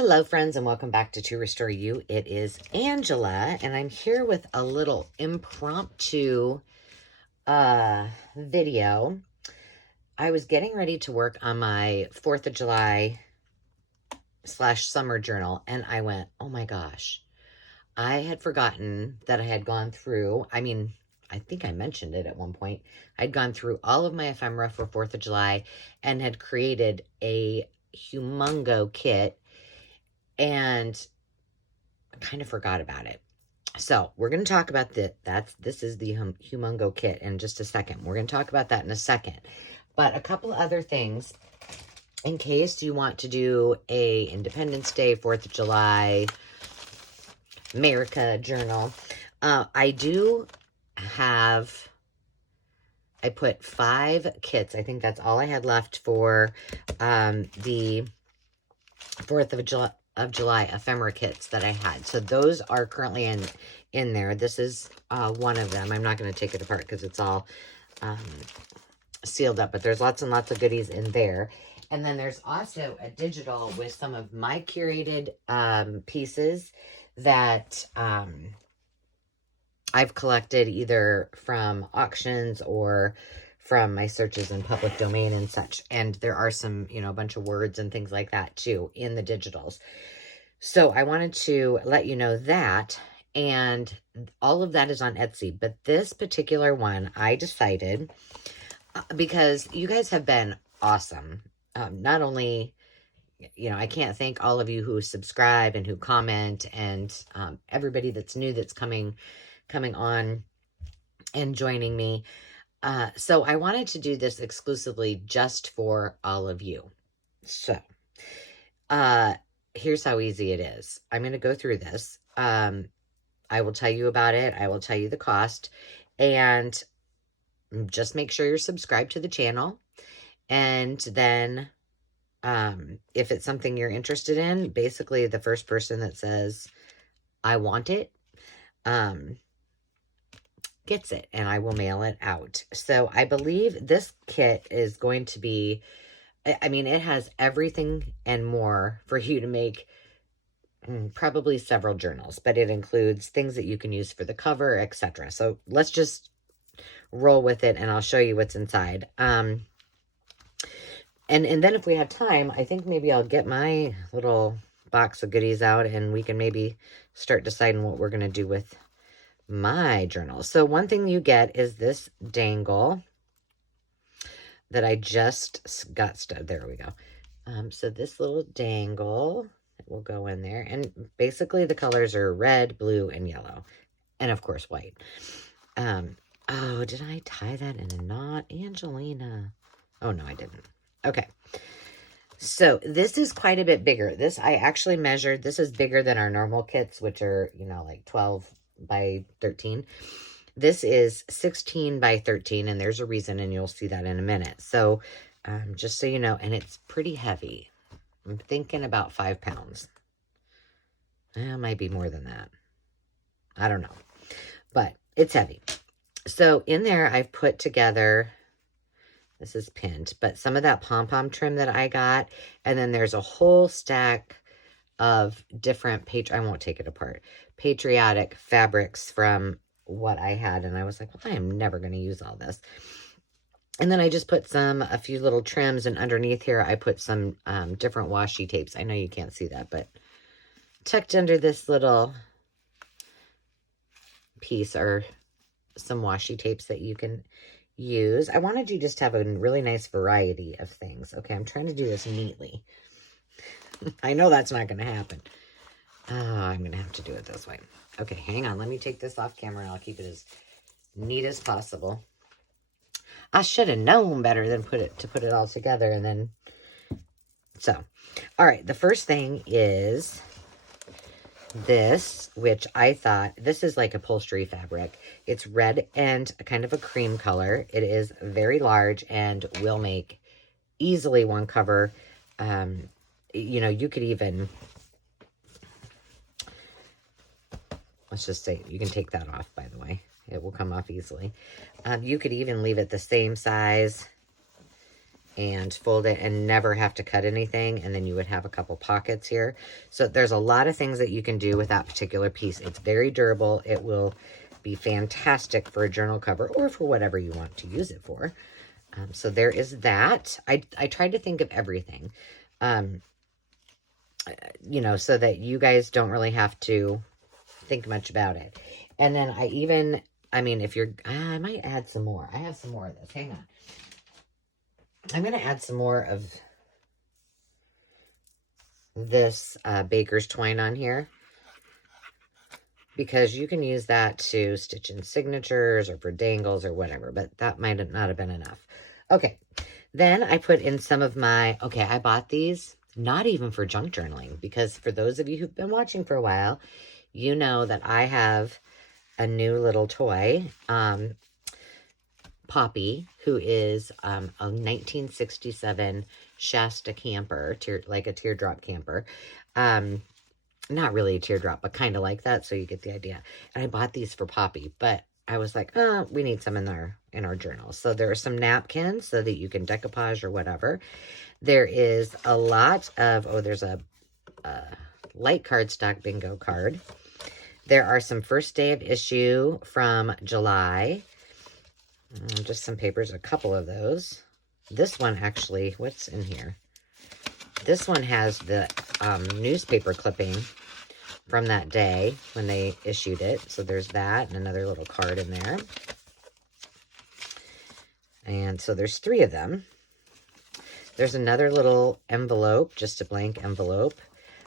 Hello friends and welcome back to Restore You. It is Angela and I'm here with a little impromptu video. I was getting ready to work on my 4th of July / summer journal and I went, oh my gosh, I had forgotten that I had gone through, I think I mentioned it at one point. I'd gone through all of my ephemera for 4th of July and had created a humongo kit, and I kind of forgot about it. So we're going to talk about this is the humongo kit in just a second. We're going to talk about that in a second. But a couple other things in case you want to do a Independence Day, 4th of July, America journal. I put 5 kits. I think that's all I had left for the 4th of July ephemera kits that I had. So those are currently in there. This is one of them. I'm not going to take it apart because it's all sealed up, but there's lots and lots of goodies in there. And then there's also a digital with some of my curated pieces that I've collected either from auctions or from my searches in public domain and such. And there are some, a bunch of words and things like that too in the digitals. So I wanted to let you know that, and all of that is on Etsy. But this particular one, I decided, because you guys have been awesome. Not only, I can't thank all of you who subscribe and who comment, and everybody that's new that's coming on and joining me. So I wanted to do this exclusively just for all of you. So, here's how easy it is. I'm going to go through this. I will tell you about it. I will tell you the cost, and just make sure you're subscribed to the channel. And then, if it's something you're interested in, basically the first person that says, I want it, gets it, and I will mail it out. So I believe this kit is going to be, it has everything and more for you to make probably several journals, but it includes things that you can use for the cover, etc. So let's just roll with it and I'll show you what's inside. And then if we have time, I think maybe I'll get my little box of goodies out and we can maybe start deciding what we're going to do with my journal. So one thing you get is this dangle that I just got there we go. So this little dangle will go in there, and basically the colors are red, blue, and yellow, and of course white. Oh, did I tie that in a knot, Angelina? Oh no, I didn't. Okay, so this is quite a bit bigger. This I actually measured. This is bigger than our normal kits, which are like 12 by 13. This is 16 by 13, and there's a reason, and you'll see that in a minute. So just so you know, and it's pretty heavy. I'm thinking about 5 pounds. It might be more than that. I don't know, but it's heavy. So in there, I've put together, this is pinned, but some of that pom-pom trim that I got, and then there's a whole stack of different I won't take it apart, patriotic fabrics from what I had, and I was like, well, I am never going to use all this. And then I just put a few little trims, and underneath here I put some different washi tapes. I know you can't see that, but tucked under this little piece are some washi tapes that you can use. I wanted you just to have a really nice variety of things. Okay, I'm trying to do this neatly. I know that's not going to happen. I'm going to have to do it this way. Okay, hang on. Let me take this off camera and I'll keep it as neat as possible. I should have known better than to put it all together, and then, so, all right, the first thing is this, which I thought, this is like upholstery fabric. It's red and kind of a cream color. It is very large and will make easily one cover. You could even, let's just say, you can take that off, by the way. It will come off easily. You could even leave it the same size and fold it and never have to cut anything. And then you would have a couple pockets here. So there's a lot of things that you can do with that particular piece. It's very durable. It will be fantastic for a journal cover or for whatever you want to use it for. So there is that. I tried to think of everything, you know, so that you guys don't really have to think much about it. And then I mean, if you're, I might add some more. I have some more of this. Hang on. I'm going to add some more of this baker's twine on here, because you can use that to stitch in signatures or for dangles or whatever, but that might not have been enough. Okay, then I put in some of my, okay, I bought these not even for junk journaling, because for those of you who've been watching for a while, you know that I have a new little toy, Poppy, who is a 1967 Shasta camper, like a teardrop camper. Not really a teardrop, but kind of like that, so you get the idea. And I bought these for Poppy, but I was like, oh, we need some in our journal. So there are some napkins so that you can decoupage or whatever. There is a lot of, oh, there's a light cardstock bingo card. There are some first day of issue from July. Just some papers, a couple of those. This one actually, what's in here? This one has the newspaper clipping from that day when they issued it. So there's that and another little card in there. And so there's 3 of them. There's another little envelope, just a blank envelope.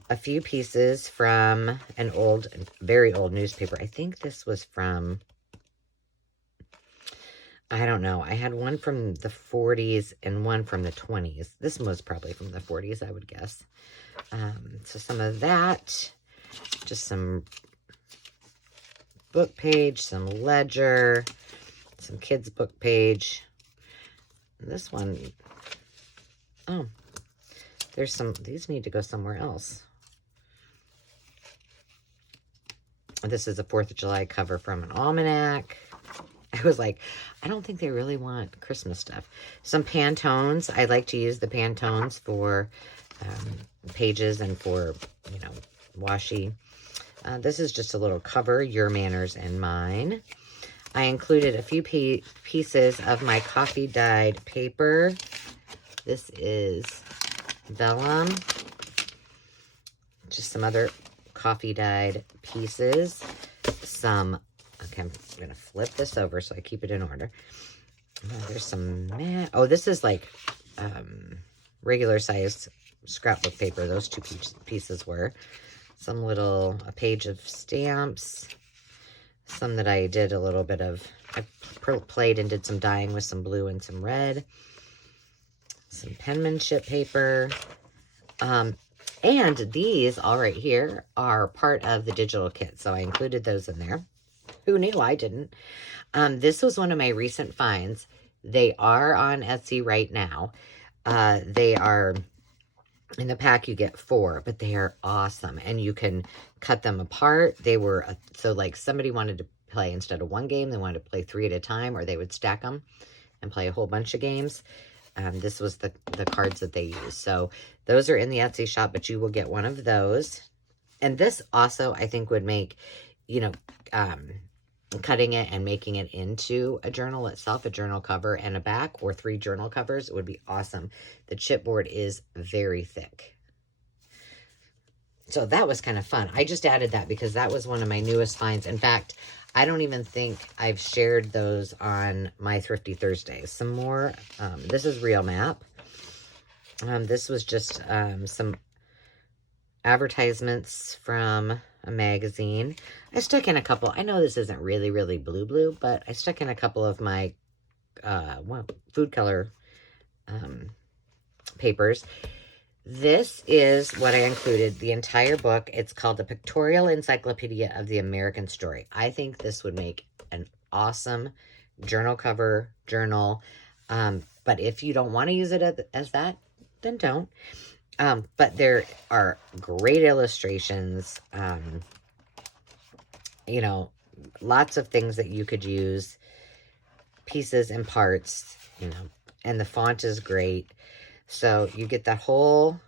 A few pieces from an old, very old newspaper. I think this was from, I don't know. I had one from the 40s and one from the 20s. This one was probably from the 40s, I would guess. So some of that, just some book page, some ledger, some kids book page. This one, oh, there's some, these need to go somewhere else. This is a 4th of July cover from an almanac. I was like, I don't think they really want Christmas stuff. Some Pantones. I like to use the Pantones for pages and for, you know, washi. This is just a little cover, Your Manners and Mine. I included a few pieces of my coffee dyed paper. This is vellum. Just some other coffee dyed pieces. Some, okay, I'm going to flip this over so I keep it in order. There's some matte. Oh, this is like regular sized scrapbook paper. Those 2 pieces were. Some little, a page of stamps. Some that I did a little bit of, I played and did some dyeing with some blue and some red. Some penmanship paper. And these, all right here, are part of the digital kit. So I included those in there. Who knew? I didn't. This was one of my recent finds. They are on Etsy right now. They are, in the pack you get 4, but they are awesome. And you can cut them apart. They were, so like somebody wanted to play, instead of 1 game, they wanted to play 3 at a time, or they would stack them and play a whole bunch of games. This was the cards that they use. So those are in the Etsy shop, but you will get one of those. And this also, I think, would make, you know, cutting it and making it into a journal itself, a journal cover and a back, or 3 journal covers, it would be awesome. The chipboard is very thick. So that was kind of fun. I just added that because that was one of my newest finds. In fact, I don't even think I've shared those on my Thrifty Thursdays. Some more, this is Real Map. This was just some advertisements from a magazine. I stuck in a couple, I know this isn't really blue, but I stuck in a couple of my food color papers. This is what I included, the entire book. It's called The Pictorial Encyclopedia of the American Story. I think this would make an awesome journal cover journal. But if you don't want to use it as that, then don't. But there are great illustrations, you know, lots of things that you could use, pieces and parts, you know, and the font is great. So you get that whole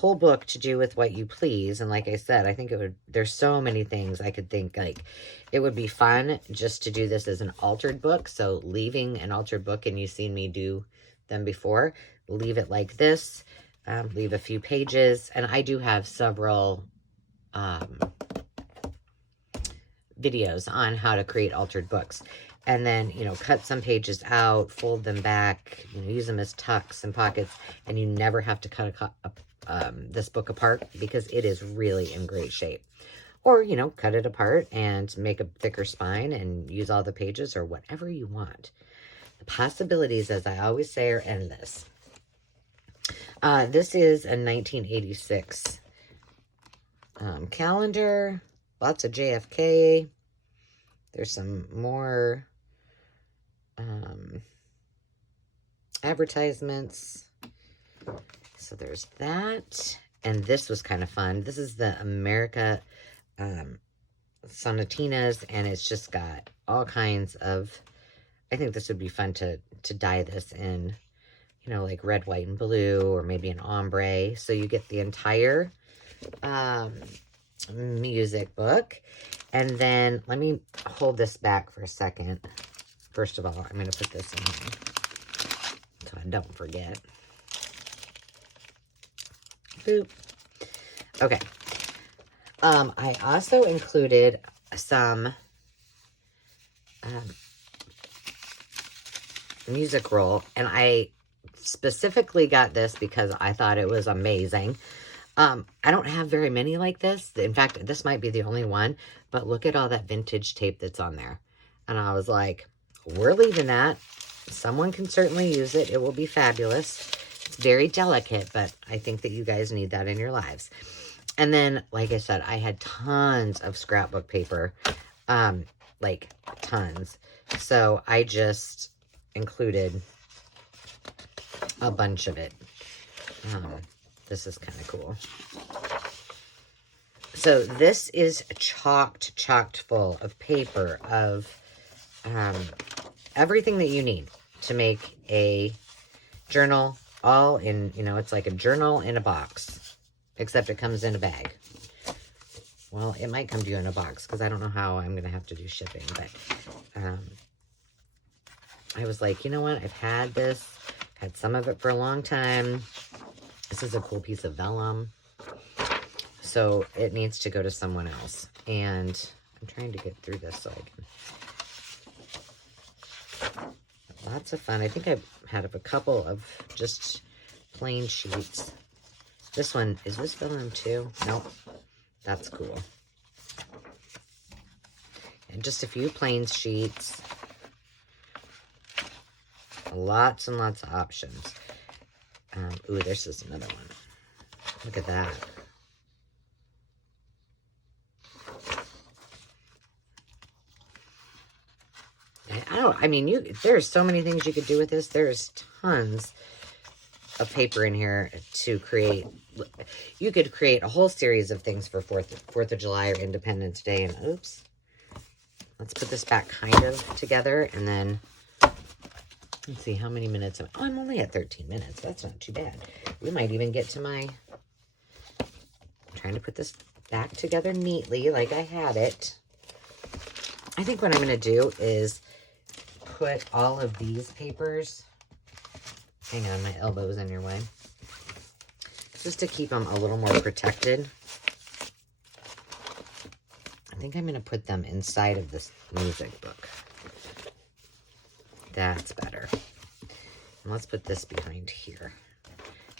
book to do with what you please. And like I said, I think there's so many things I could think, like it would be fun just to do this as an altered book. So leaving an altered book, and you've seen me do them before, leave it like this, leave a few pages. And I do have several videos on how to create altered books. And then, you know, cut some pages out, fold them back, you know, use them as tucks and pockets, and you never have to cut this book apart because it is really in great shape. Or, you know, cut it apart and make a thicker spine and use all the pages or whatever you want. The possibilities, as I always say, are endless. This is a 1986 calendar. Lots of JFK. There's some more advertisements. So there's that. And this was kind of fun. This is the America Sonatinas, and it's just got all kinds of, I think this would be fun to dye this in, you know, like red, white, and blue, or maybe an ombre. So you get the entire music book. And then let me hold this back for a second. First of all, I'm going to put this in here so I don't forget. Boop. Okay. I also included some music roll, and I specifically got this because I thought it was amazing. I don't have very many like this. In fact, this might be the only one, but look at all that vintage tape that's on there. And I was like, we're leaving that. Someone can certainly use it. It will be fabulous. It's very delicate, but I think that you guys need that in your lives. And then, like I said, I had tons of scrapbook paper, like tons. So I just included a bunch of it. This is kind of cool. So this is chocked full of paper, of everything that you need to make a journal, all in, you know, it's like a journal in a box, except it comes in a bag. Well, it might come to you in a box because I don't know how I'm going to have to do shipping, but I was like, you know what? I've had this, had some of it for a long time. This is a cool piece of vellum. So it needs to go to someone else. And I'm trying to get through this so I can. Lots of fun. I think I've had a couple of just plain sheets. This one, is this vellum too? Nope. That's cool. And just a few plain sheets. Lots and lots of options. Ooh, this is another one. Look at that. I mean, there's so many things you could do with this. There's tons of paper in here to create. You could create a whole series of things for 4th of July or Independence Day. And oops, let's put this back kind of together, and then let's see how many minutes. Oh, I'm only at 13 minutes. That's not too bad. We might even get to I'm trying to put this back together neatly like I had it. I think what I'm going to do is put all of these papers, hang on, my elbow's in your way, just to keep them a little more protected. I think I'm going to put them inside of this music book. That's better. And let's put this behind here.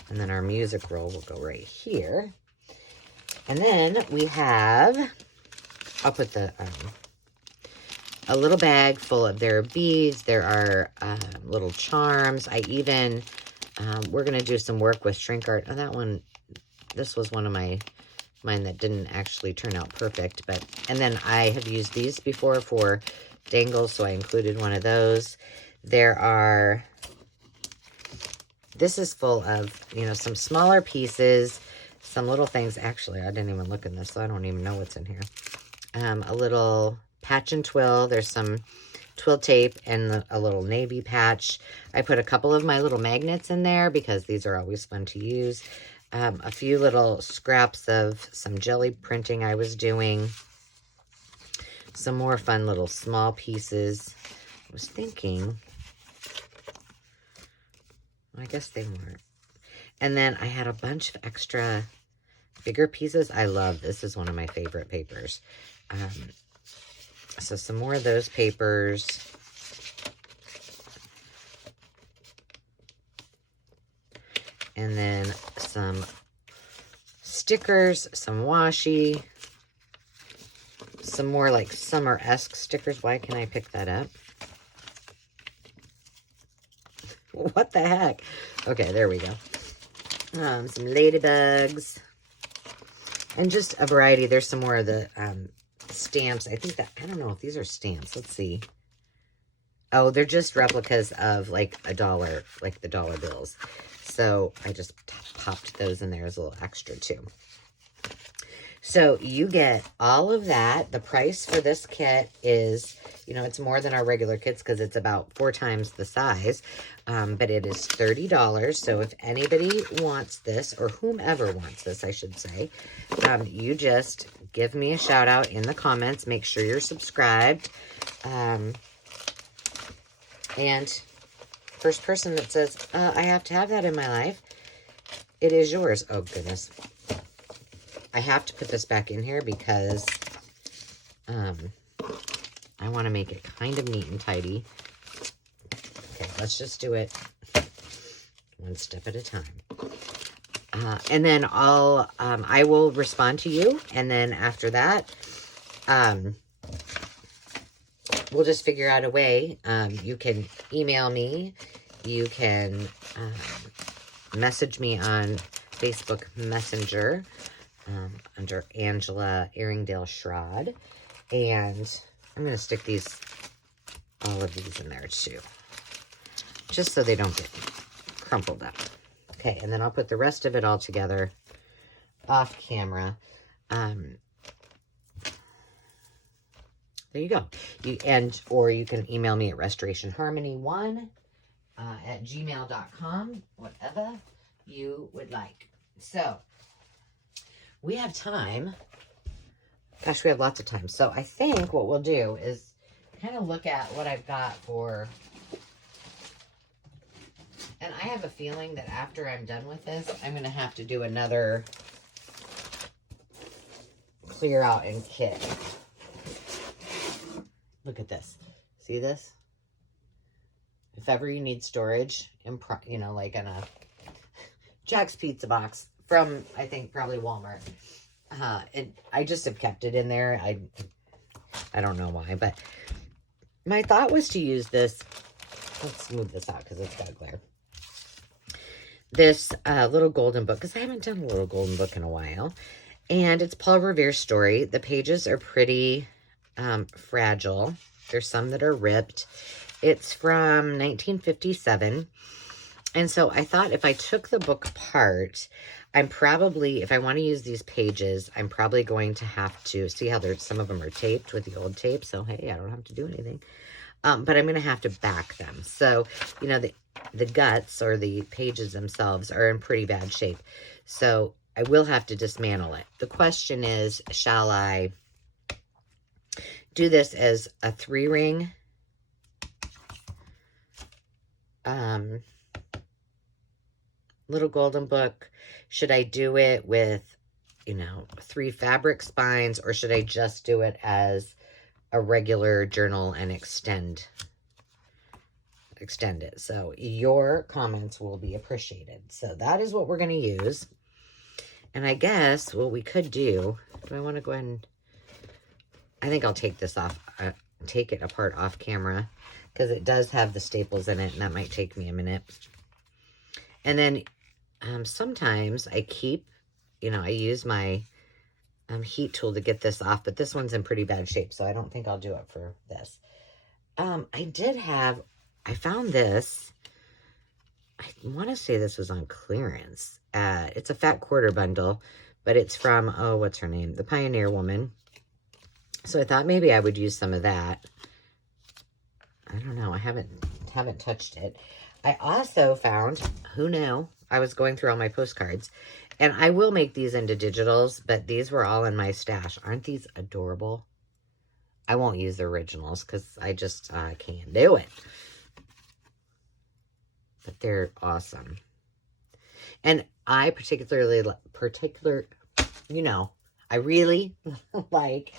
And then our music roll will go right here. And then we have, I'll put the, a little bag full of, there are beads, there are little charms. I even, we're going to do some work with shrink art. Oh, that one, this was one of mine that didn't actually turn out perfect. But, and then I have used these before for dangles, so I included one of those. There are, this is full of, you know, some smaller pieces, some little things. Actually, I didn't even look in this, so I don't even know what's in here. A little patch and twill. There's some twill tape and a little navy patch. I put a couple of my little magnets in there because these are always fun to use. A few little scraps of some jelly printing I was doing. Some more fun little small pieces. I was thinking, I guess they weren't. And then I had a bunch of extra bigger pieces. I love, this is one of my favorite papers. So some more of those papers. And then some stickers, some washi, some more like summer-esque stickers. Why can I pick that up? What the heck? Okay, there we go. Some ladybugs. And just a variety. There's some more of the stamps. I think that, I don't know if these are stamps. Let's see. Oh, they're just replicas of like $1, like the dollar bills. So I just popped those in there as a little extra too. So you get all of that. The price for this kit is, you know, it's more than our regular kits because it's about 4 times the size. But it is $30. So if anybody wants this, or whomever wants this, I should say, you just give me a shout out in the comments. Make sure you're subscribed. And first person that says, I have to have that in my life, it is yours. Oh, goodness. I have to put this back in here because I want to make it kind of neat and tidy. Okay, let's just do it one step at a time. And then I will respond to you. And then after that, we'll just figure out a way. You can email me. You can message me on Facebook Messenger under Angela Erringdale Schrod. And I'm going to stick all of these in there too, just so they don't get crumpled up. Okay, and then I'll put the rest of it all together off camera. There you go. Or you can email me at restorationharmony1 @gmail.com, whatever you would like. So we have time. Gosh, we have lots of time. So I think what we'll do is kind of look at what I've got for, and I have a feeling that after I'm done with this, I'm going to have to do another clear out and kit. Look at this. See this? If ever you need storage, you know, like in a Jack's Pizza box from, I think, probably Walmart. I just have kept it in there. I don't know why, but my thought was to use this. Let's move this out because it's got glare. This little golden book, because I haven't done a little golden book in a while. And it's Paul Revere's story. The pages are pretty fragile. There's some that are ripped. It's from 1957. And so I thought if I took the book apart, I'm probably, if I want to use these pages, I'm probably going to have to, see how some of them are taped with the old tape. So, hey, I don't have to do anything. But I'm going to have to back them. So, you know, the guts or the pages themselves are in pretty bad shape. So I will have to dismantle it. The question is, shall I do this as a 3-ring little golden book? Should I do it with, you know, 3 fabric spines, or should I just do it as a regular journal and extend it? So your comments will be appreciated. So that is what we're going to use. And I guess what we could do I want to go ahead and, I think I'll take this off, take it apart off camera, because it does have the staples in it, and that might take me a minute. And then sometimes I keep, you know, I use my heat tool to get this off, but this one's in pretty bad shape, so I don't think I'll do it for this. I found this, I want to say this was on clearance. It's a fat quarter bundle, but it's from, oh, what's her name? The Pioneer Woman. So I thought maybe I would use some of that. I don't know. I haven't touched it. I also found, who knew, I was going through all my postcards, and I will make these into digitals, but these were all in my stash. Aren't these adorable? I won't use the originals because I just can't do it. But they're awesome. And I you know, I really like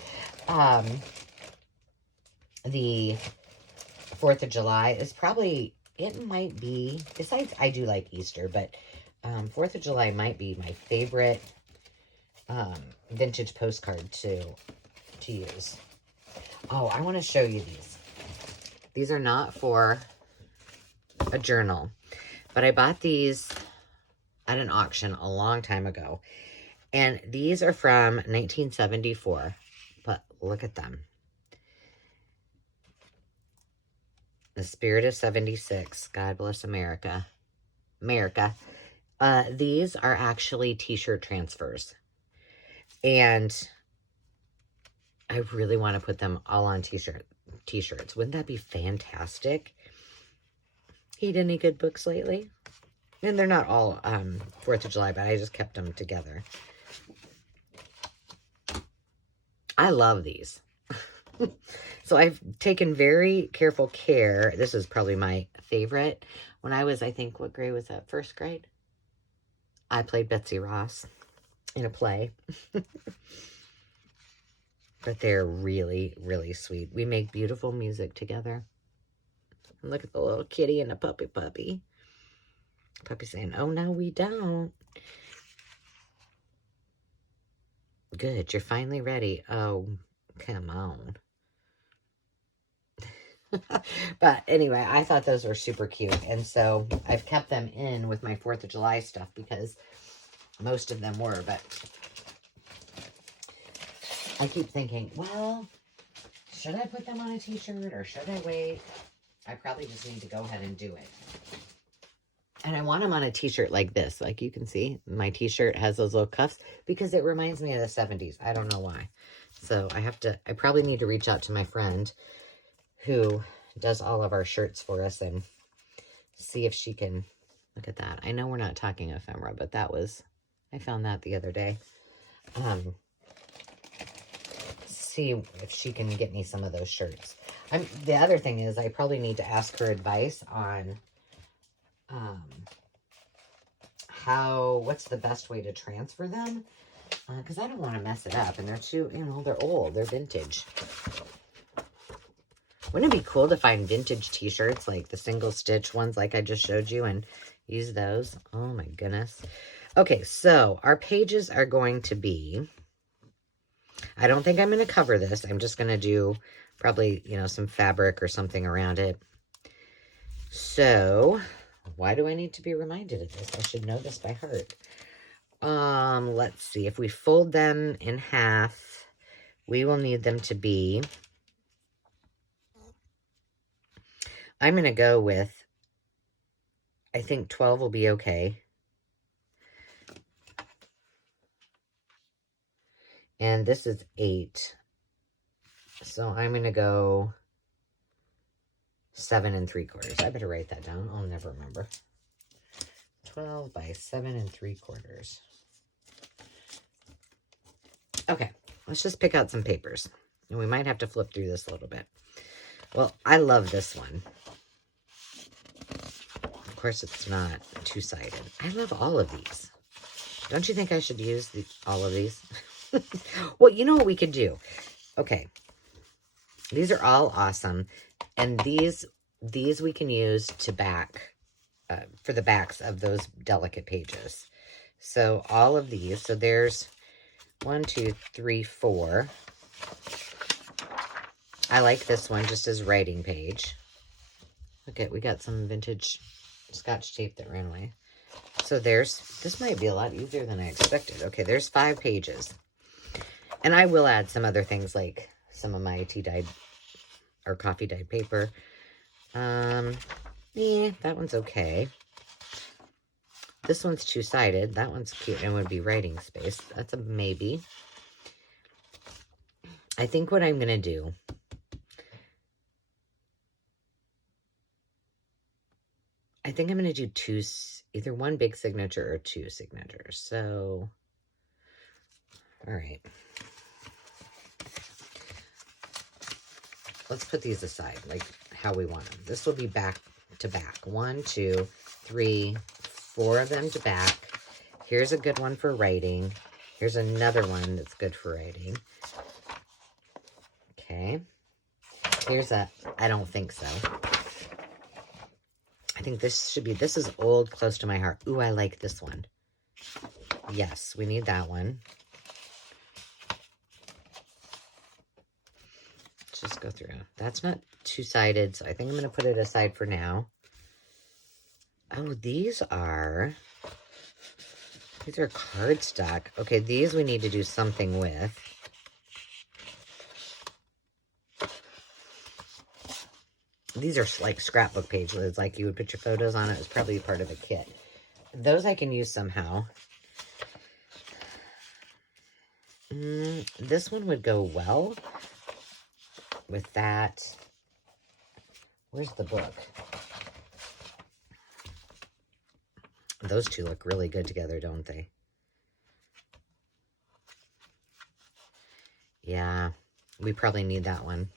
the 4th of July is probably, it might be, besides I do like Easter, but 4th of July might be my favorite vintage postcard to use. Oh, I want to show you these. These are not for a journal, but I bought these at an auction a long time ago. And these are from 1974, but look at them. The Spirit of 76, God Bless America. These are actually t-shirt transfers. And I really want to put them all on t-shirts. Wouldn't that be fantastic? Read any good books lately? And they're not all 4th of July, but I just kept them together. I love these. So I've taken very careful care. This is probably my favorite. When I was, I think, what grade was that? 1st grade? I played Betsy Ross in a play. But they're really, really sweet. We make beautiful music together. And look at the little kitty and the puppy. Puppy saying, oh, no, we don't. Good, you're finally ready. Oh, come on. But anyway, I thought those were super cute. And so I've kept them in with my 4th of July stuff because most of them were. But I keep thinking, well, should I put them on a t-shirt or should I wait? I probably just need to go ahead and do it. And I want them on a t-shirt like this. Like you can see, my t-shirt has those little cuffs because it reminds me of the 70s. I don't know why. So I probably need to reach out to my friend who does all of our shirts for us and see if she can, look at that. I know we're not talking ephemera, but I found that the other day. See if she can get me some of those shirts. The other thing is I probably need to ask her advice on what's the best way to transfer them, because I don't want to mess it up, and they're too, they're old, they're vintage. Wouldn't it be cool to find vintage t-shirts, like the single stitch ones like I just showed you, and use those? Oh my goodness. Okay, so our pages are going to be, I don't think I'm going to cover this. I'm just going to do probably, some fabric or something around it. So, why do I need to be reminded of this? I should know this by heart. Let's see. If we fold them in half, we will need them to be, I'm going to go with, I think 12 will be okay. And this is 8. So I'm going to go 7 3/4. I better write that down. I'll never remember. 12 by 7 3/4. Okay, let's just pick out some papers. And we might have to flip through this a little bit. Well, I love this one. Of course, it's not two-sided. I love all of these. Don't you think I should use all of these? Well, you know what we could do? Okay. These are all awesome. And these we can use to back, for the backs of those delicate pages. So all of these. So there's 1, 2, 3, 4. I like this one just as writing page. Okay, we got some vintage Scotch tape that ran away. So this might be a lot easier than I expected. Okay, there's 5 pages. And I will add some other things like some of my tea dyed or coffee dyed paper. Yeah, that one's okay. This one's two-sided. That one's cute and would be writing space. That's a maybe. I think what I'm going to do I think I'm going to do either one big signature or 2 signatures. So, all right. Let's put these aside, like how we want them. This will be back to back. 1, 2, 3, 4 of them to back. Here's a good one for writing. Here's another one that's good for writing. Okay. Here's I don't think so. I think this is old, close to my heart. Ooh, I like this one. Yes, we need that one. Let's just go through. That's not 2-sided, so I think I'm going to put it aside for now. Oh, these are cardstock. Okay, these we need to do something with. These are like scrapbook pages, like you would put your photos on it. It's probably part of a kit. Those I can use somehow. This one would go well with that. Where's the book? Those two look really good together, don't they? Yeah, we probably need that one.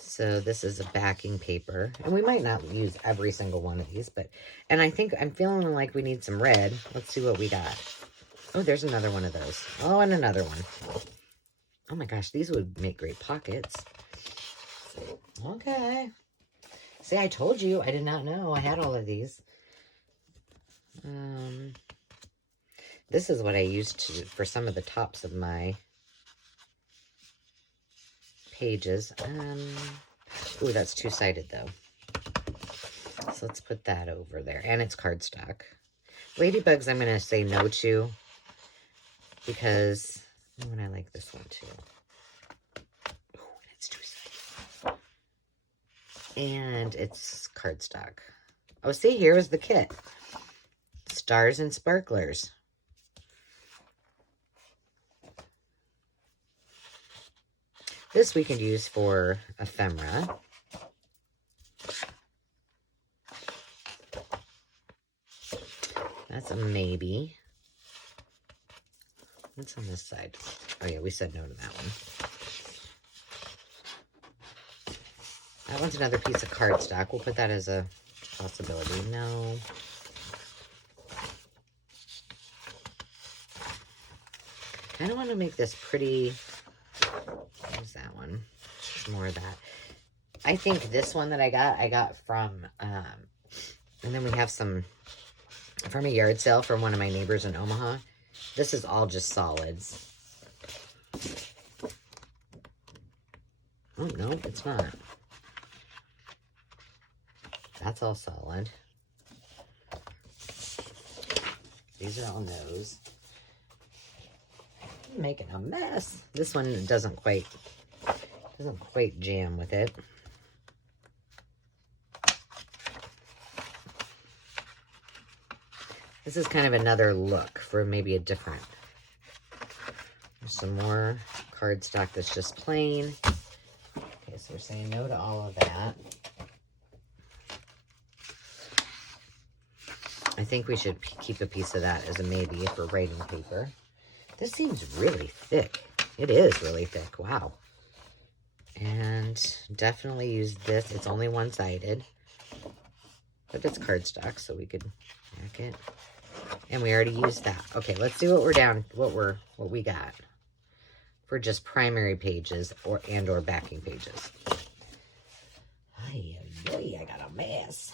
So this is a backing paper. And we might not use every single one of these, but... And I think I'm feeling like we need some red. Let's see what we got. Oh, there's another one of those. Oh, and another one. Oh my gosh, these would make great pockets. Okay. See, I told you. I did not know I had all of these. This is what I used for some of the tops of my pages. Ooh, that's 2-sided though. So let's put that over there. And it's cardstock. Ladybugs I'm going to say no to because I like this one too. Ooh, it's 2-sided. And it's cardstock. Oh, see, here is the kit. Stars and sparklers. This we can use for ephemera. That's a maybe. What's on this side? Oh yeah, we said no to that one. That one's another piece of cardstock. We'll put that as a possibility. No. I kind of want to make this pretty. Where's that one? There's more of that. I think this one that I got from, and then we have some from a yard sale from one of my neighbors in Omaha. This is all just solids. Oh, no, it's not. That's all solid. These are all nose. I'm making a mess. This one doesn't quite jam with it. This is kind of another look for maybe a different. There's some more cardstock that's just plain. Okay, so we're saying no to all of that. I think we should keep a piece of that as a maybe for writing paper. This seems really thick. It is really thick. Wow. And definitely use this. It's only 1-sided. But it's cardstock, so we could hack it. And we already used that. Okay, let's see what what we got for just primary pages or backing pages. Ay, I got a mess.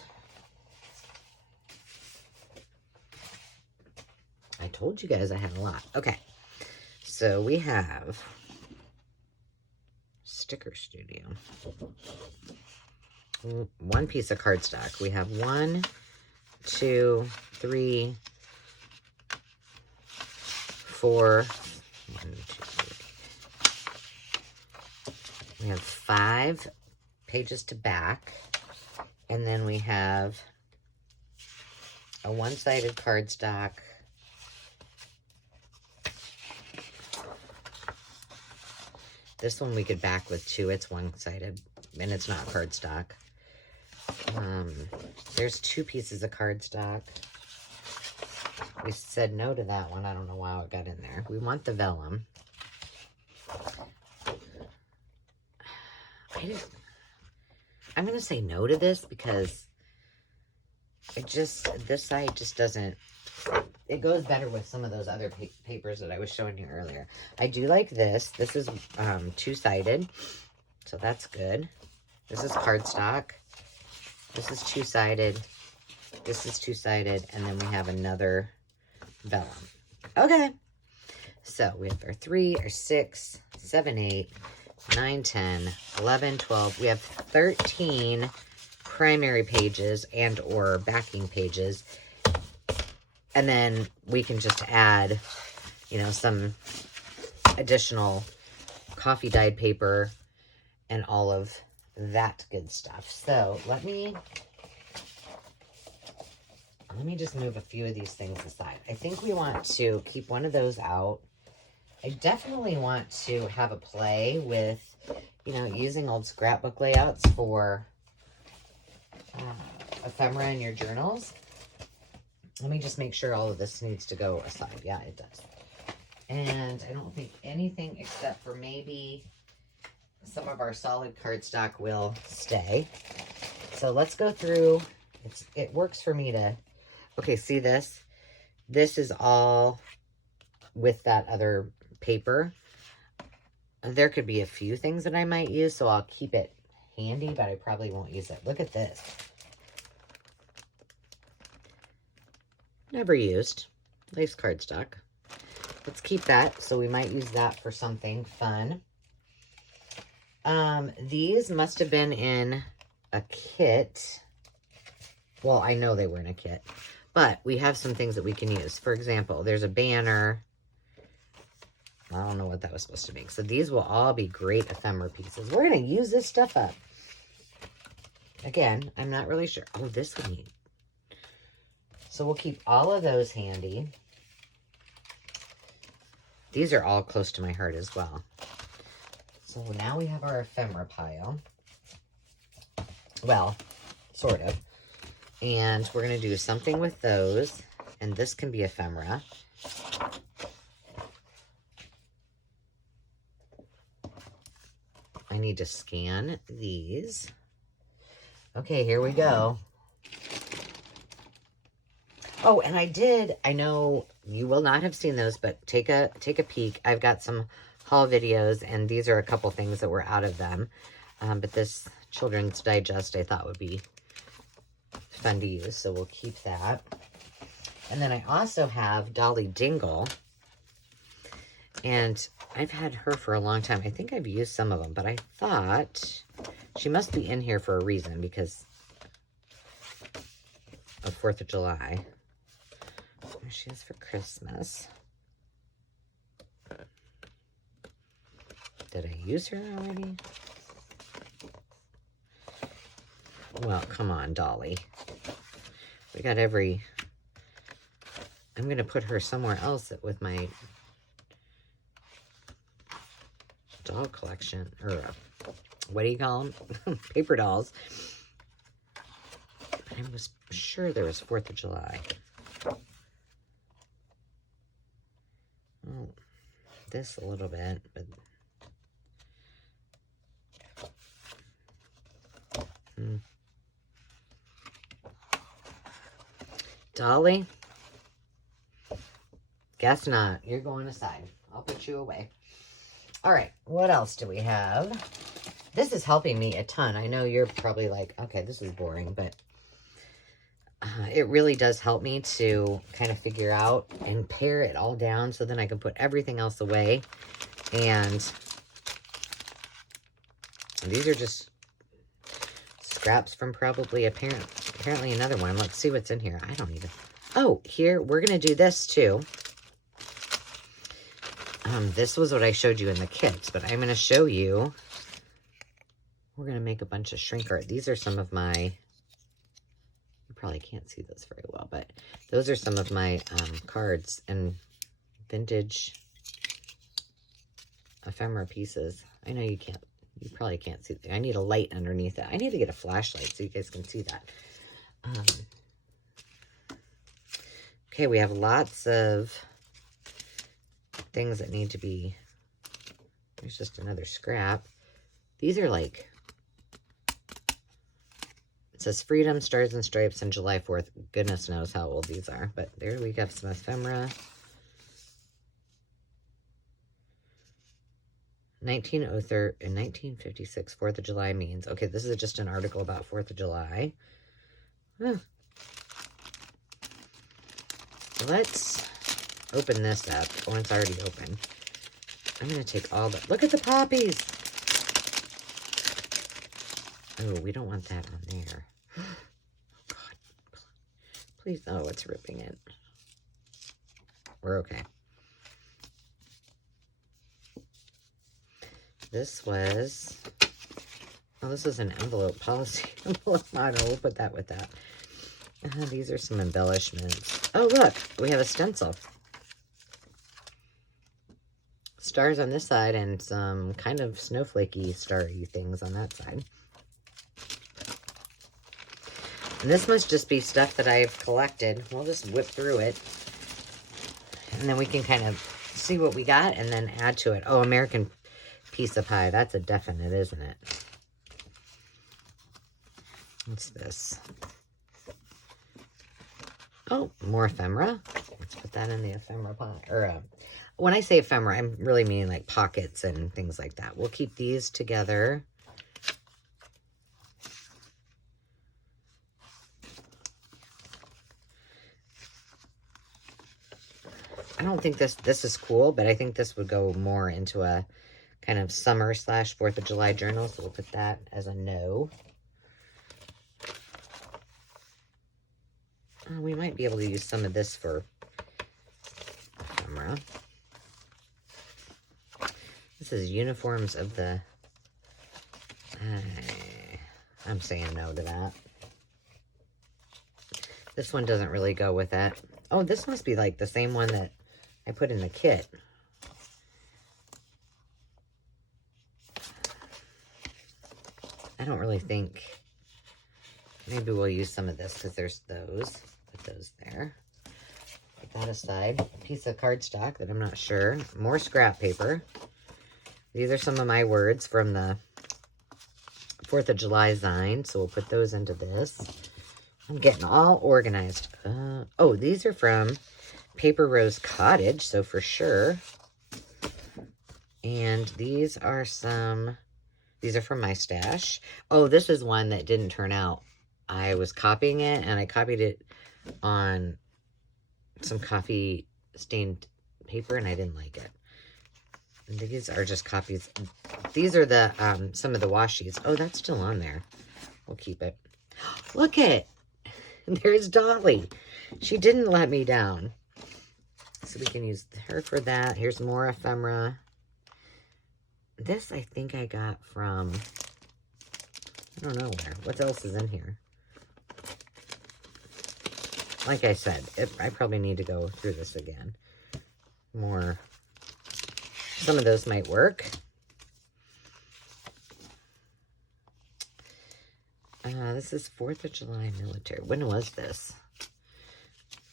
I told you guys I had a lot. Okay, so we have Sticker Studio. One piece of cardstock. We have 1, 2, 3, 4. 1, 2, 3. We have 5 pages to back, and then we have a 1-sided cardstock. This one we could back with 2. It's 1-sided, and it's not cardstock. There's 2 pieces of cardstock. We said no to that one. I don't know why it got in there. We want the vellum. I'm going to say no to this because this side just doesn't, it goes better with some of those other papers that I was showing you earlier. I do like this. This is 2-sided, so that's good. This is cardstock. This is 2-sided. This is 2-sided, and then we have another vellum. Okay, so we have our 3, our 6, 7, 8, 9, 10, 11, 12. We have 13 primary pages and or backing pages. And then we can just add, you know, some additional coffee dyed paper and all of that good stuff. So let me just move a few of these things aside. I think we want to keep one of those out. I definitely want to have a play with, you know, using old scrapbook layouts for ephemera in your journals. Let me just make sure all of this needs to go aside. Yeah, it does. And I don't think anything except for maybe some of our solid cardstock will stay. So let's go through. It works for me to, okay, see this? This is all with that other paper. There could be a few things that I might use, so I'll keep it handy, but I probably won't use it. Look at this. Never used. Lace cardstock. Let's keep that. So we might use that for something fun. These must have been in a kit. Well, I know they were in a kit. But we have some things that we can use. For example, there's a banner. I don't know what that was supposed to make. So these will all be great ephemera pieces. We're going to use this stuff up. Again, I'm not really sure. Oh, this we need. So we'll keep all of those handy. These are all close to my heart as well. So now we have our ephemera pile. Well, sort of. And we're going to do something with those. And this can be ephemera. I need to scan these. Okay, here we go. Oh, and I know you will not have seen those, but take a peek. I've got some haul videos, and these are a couple things that were out of them. But this Children's Digest I thought would be fun to use, so we'll keep that. And then I also have Dolly Dingle, and I've had her for a long time. I think I've used some of them, but I thought she must be in here for a reason because of 4th of July. There she is for Christmas. Did I use her already? Well, come on, Dolly. We got every... I'm going to put her somewhere else with my doll collection. Or, what do you call them? Paper dolls. I was sure there was 4th of July. Oh, this a little bit, but... Dolly? Guess not. You're going aside. I'll put you away. All right. What else do we have? This is helping me a ton. I know you're probably like, okay, this is boring, but it really does help me to kind of figure out and pare it all down so then I can put everything else away. And these are just scraps from probably apparently another one. Let's see what's in here. I don't even... Oh, here, we're going to do this too. This was what I showed you in the kits, but I'm going to show you. We're going to make a bunch of shrink art. These are some of my... You probably can't see those very well, but those are some of my cards and vintage ephemera pieces. I know you can't You probably can't see. I need a light underneath it. I need to get a flashlight so you guys can see that. Okay, we have lots of things that need to be... There's just another scrap. These are like... It says Freedom, Stars and Stripes, and July 4th. Goodness knows how old these are. But there we have some ephemera. 1903 and 1956, 4th of July means. Okay, this is just an article about 4th of July. Huh. Let's open this up. Oh, it's already open. I'm going to take all the... Look at the poppies! Oh, we don't want that on there. Oh, God. Please. Oh, it's ripping it. We're okay. This was... Oh, this is an envelope policy envelope model. We'll put that with that. These are some embellishments. Oh, look. We have a stencil. Stars on this side and some kind of snowflakey starry things on that side. And this must just be stuff that I've collected. We'll just whip through it. And then we can kind of see what we got and then add to it. Oh, American Pizza Pie. That's a definite, isn't it? What's this? Oh, more ephemera. Let's put that in the ephemera pot. Or when I say ephemera, I'm really meaning like pockets and things like that. We'll keep these together. I don't think this is cool, but I think this would go more into a kind of summer / 4th of July journal. So we'll put that as a no. We might be able to use some of this for ephemera. This is uniforms of the... I'm saying no to that. This one doesn't really go with that. Oh, this must be like the same one that I put in the kit. I don't really think... Maybe we'll use some of this because there's those. Put those there. Put that aside. A piece of cardstock that I'm not sure. More scrap paper. These are some of my words from the 4th of July Zine. So we'll put those into this. I'm getting all organized. Oh, these are from Paper Rose Cottage. So for sure. And these are some... These are from my stash. Oh, this is one that didn't turn out. I was copying it, and I copied it on some coffee stained paper, and I didn't like it. And these are just copies. These are the some of the washies. Oh, that's still on there. We'll keep it. Look it. There's Dolly. She didn't let me down. So we can use her for that. Here's more ephemera. This I think I got from, I don't know where. What else is in here? Like I said, I probably need to go through this again. More. Some of those might work. This is 4th of July military. When was this?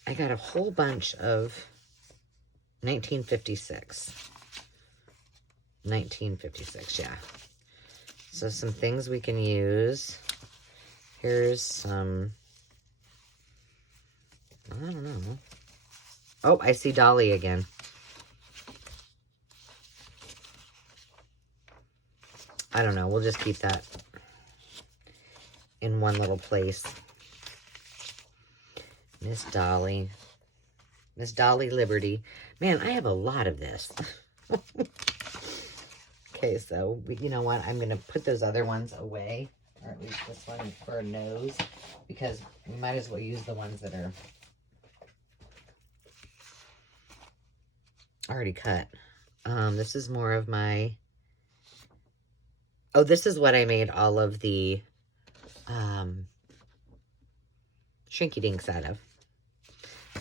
I got a whole bunch of 1956. 1956, yeah. So some things we can use. Here's some... I don't know. Oh, I see Dolly again. I don't know. We'll just keep that in one little place. Miss Dolly. Miss Dolly Liberty. Man, I have a lot of this. Okay, so you know what? I'm going to put those other ones away. Or at least this one for a nose. Because we might as well use the ones that are already cut. This is more of my... Oh, this is what I made all of the Shrinky Dinks out of.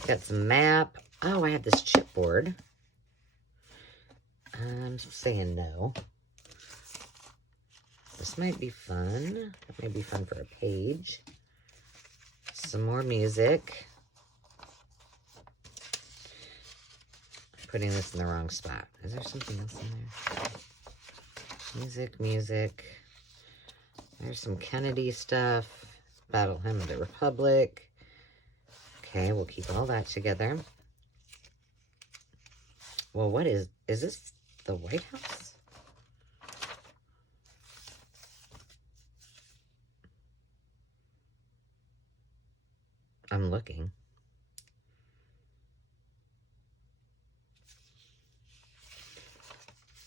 Got some map. Oh, I have this chipboard. I'm saying no. This might be fun. It may be fun for a page. Some more music. I'm putting this in the wrong spot. Is there something else in there? Music, music. There's some Kennedy stuff. Battle Hymn of the Republic. Okay, we'll keep all that together. Well, what is this the White House? I'm looking.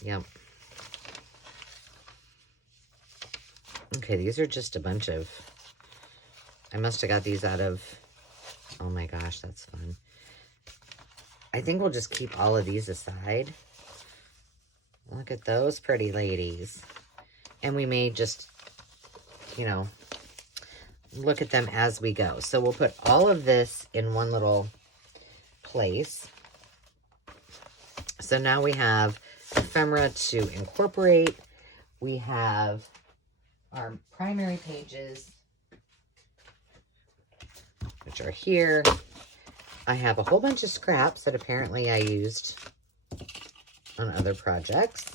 Yep. Okay, these are just a bunch of, I must have got these out of, oh my gosh, that's fun. I think we'll just keep all of these aside. Look at those pretty ladies. And we may just, you know, look at them as we go. So we'll put all of this in one little place. So now we have ephemera to incorporate. We have our primary pages, which are here. I have a whole bunch of scraps that apparently I used on other projects.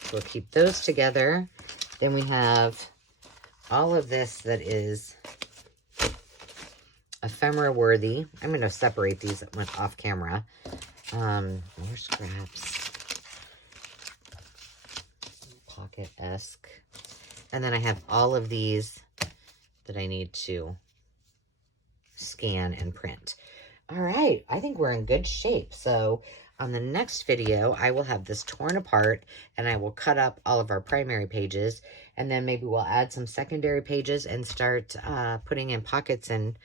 So we'll keep those together. Then we have all of this that is ephemera worthy. I'm going to separate these that went off camera. More scraps. Pocket-esque. And then I have all of these that I need to scan and print. All right, I think we're in good shape. So on the next video, I will have this torn apart and I will cut up all of our primary pages, and then maybe we'll add some secondary pages and start putting in pockets and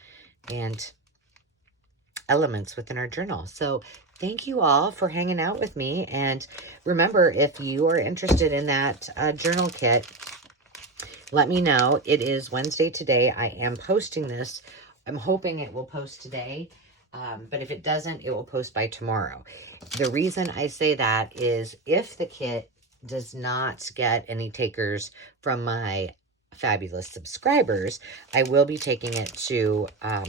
elements within our journal. So thank you all for hanging out with me. And remember, if you are interested in that journal kit, let me know. It is Wednesday today. I am posting this. I'm hoping it will post today. But if it doesn't, it will post by tomorrow. The reason I say that is if the kit does not get any takers from my fabulous subscribers, I will be taking it to our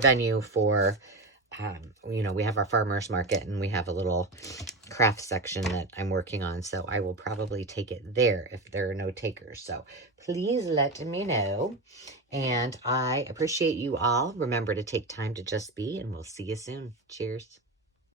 venue for, you know, we have our farmer's market and we have a little craft section that I'm working on. So I will probably take it there if there are no takers. So please let me know. And I appreciate you all. Remember to take time to just be, and we'll see you soon. Cheers.